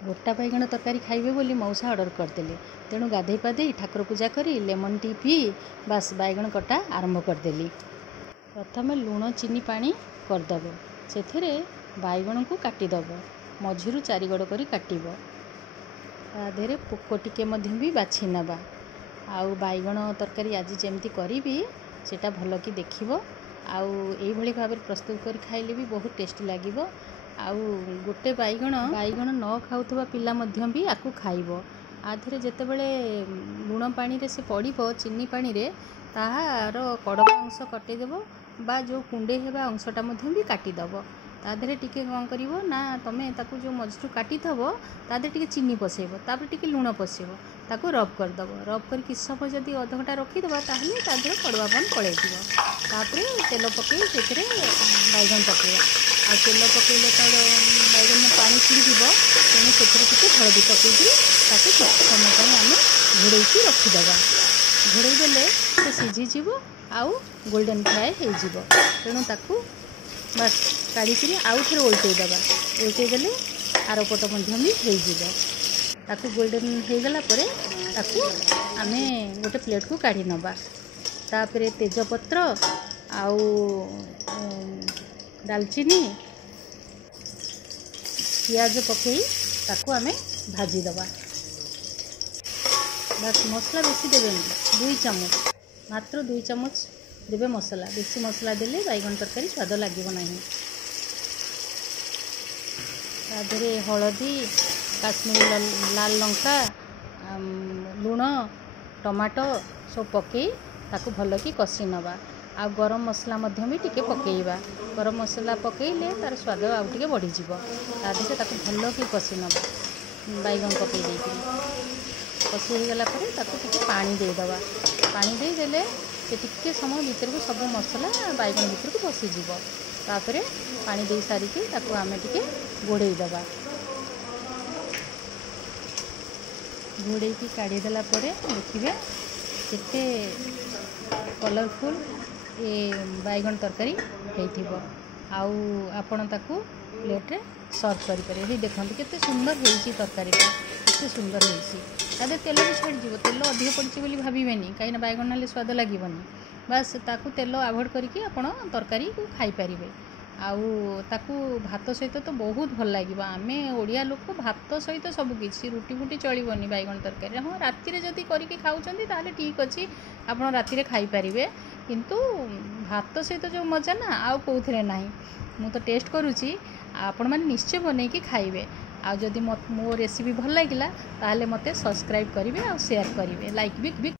गोटा बैगण तरकारी खाइबे बोली मौसा ऑर्डर करदेले। तेणु गाधे पाधे ठाकुर पूजा करी लेमन टी पी बास बैगण कटा आरंभ करदेली। प्रथम लुण चीनी पानी करदेव, से बैगण को काटिदेव, मझिरु चारिगड़ करी काटिब, तादेहरे पोक टिके भी बाछि नबा। आउ बैगण तरकारी आज जमती करी सेटा भल कि देखिबो। आउ एई भली भाबरे प्रस्तुत कर खाइले भी बहुत टेस्टी लागिबो। आउ गोटे बैगण न खाउथबा पिला मध्यम भी आकु खाइबो। आधरे जेतेबेले लुण पानी रे से पड़िबो चीनी पानी रे ताहार कड़क अंश कटेदेव बा जो कुंडे हेबा अंशटा मध्यम भी काटिदेव। तादेहरे टिके कौन करिवो ना तमे ताकू जो मझिरु काटी थबो तादेहरे टिके चीनी पसेइबो, तापर टिके लुण पसेइबो, ताकू रब करदेव। रब कर किछ समय जदि अध घंटा रखिदेबा ताहले तादेहरे कड़वापन पळेइजिवो। तापर तेल पकई सेथिरे बैगण पकेइबा। आ तेल पकईले तो बैगण में पानी छिड़कीब, तेणु से हलदी पकईकि ताकू किछ समय पर आम घोड़ेकी रखिदेवा। घोड़े देले से सीझीजिव आउ गोल्डन फ्राए हो। तेणु ताकू बस काढ़ी आउ थे ओल्टेदेवा। ओल्टेदेले आर पट भी हो। ताकू गोल्डन हो गला परे ताकू आमे गोटे प्लेट को काढ़ी नबा। तापर तेजपत्र आउ दालचीनी पियाज पकई ताकू आमे भाजीदेवा। बस मसला बेसी देवेनि, 2 चामच मात्र 2 चामच देवे मसला। बेसी मसला देले बैगण तरकारी स्वाद लागिबो नाही। ताधरे हलदी, काश्मीरी लाल लंका, लुण, टमाटो सब पकई ताकू भल कि कषि नबा। आ गरम मसला मध्य भी टिके पकेइबा। गरम मसला पकेइले तार स्वाद आउ टिके बढ़ी जिवो। ताधरे ताकू भल कि कषि नबा। बैगण पकई देइकि कषि हो गला परे ताकू टिके पानी देदेवा। पानी दे देले से टिके समय भीतर को सब मसला बैगण भीतर को पशिजिव। तापर पानी दे सारिकी ताकू आमे टिके घोड़ेइदेवा। घोड़ेकी काढ़ीदेला परे देखिए केते कलरफुल ये बैगण तरकारी होइथिबो। आउ आपण ताकू प्लेट रे सर्व करि पारे। हे देखंतु केते सुंदर होइछि तरकारीटा, केते सुंदर होइछि। तादे तेल भी छाड़ीजिवो। तेल अधिक पड़छि बोली भाबिबेनी, काईना बैगण नाले स्वाद लागिबनी। बस ताकू तेल अवॉइड करिकि आपण तरकारी को खाई पारिबे। आउ ताकू भात सहित तो बहुत भल लागिबा। आमे ओडिया लोक भात सहित सब किछि, रुटी फुटी चलिबनी बैगण तरकारी। हाँ राति रे जदि करिकि खाउचंदी ताहले ठीक अछि, आपण राति रे खाई पारिबे। किंतु भात सहित जो मजा ना आउ कोउथिरे नाही। मु तो टेस्ट करूची, आपण माने निश्चय बनेइकि खाइबे। आ जदि मो रेसिपी भल लागिला ताहले मते सब्सक्राइब करिवे आ शेयर करिवे, लाइक भी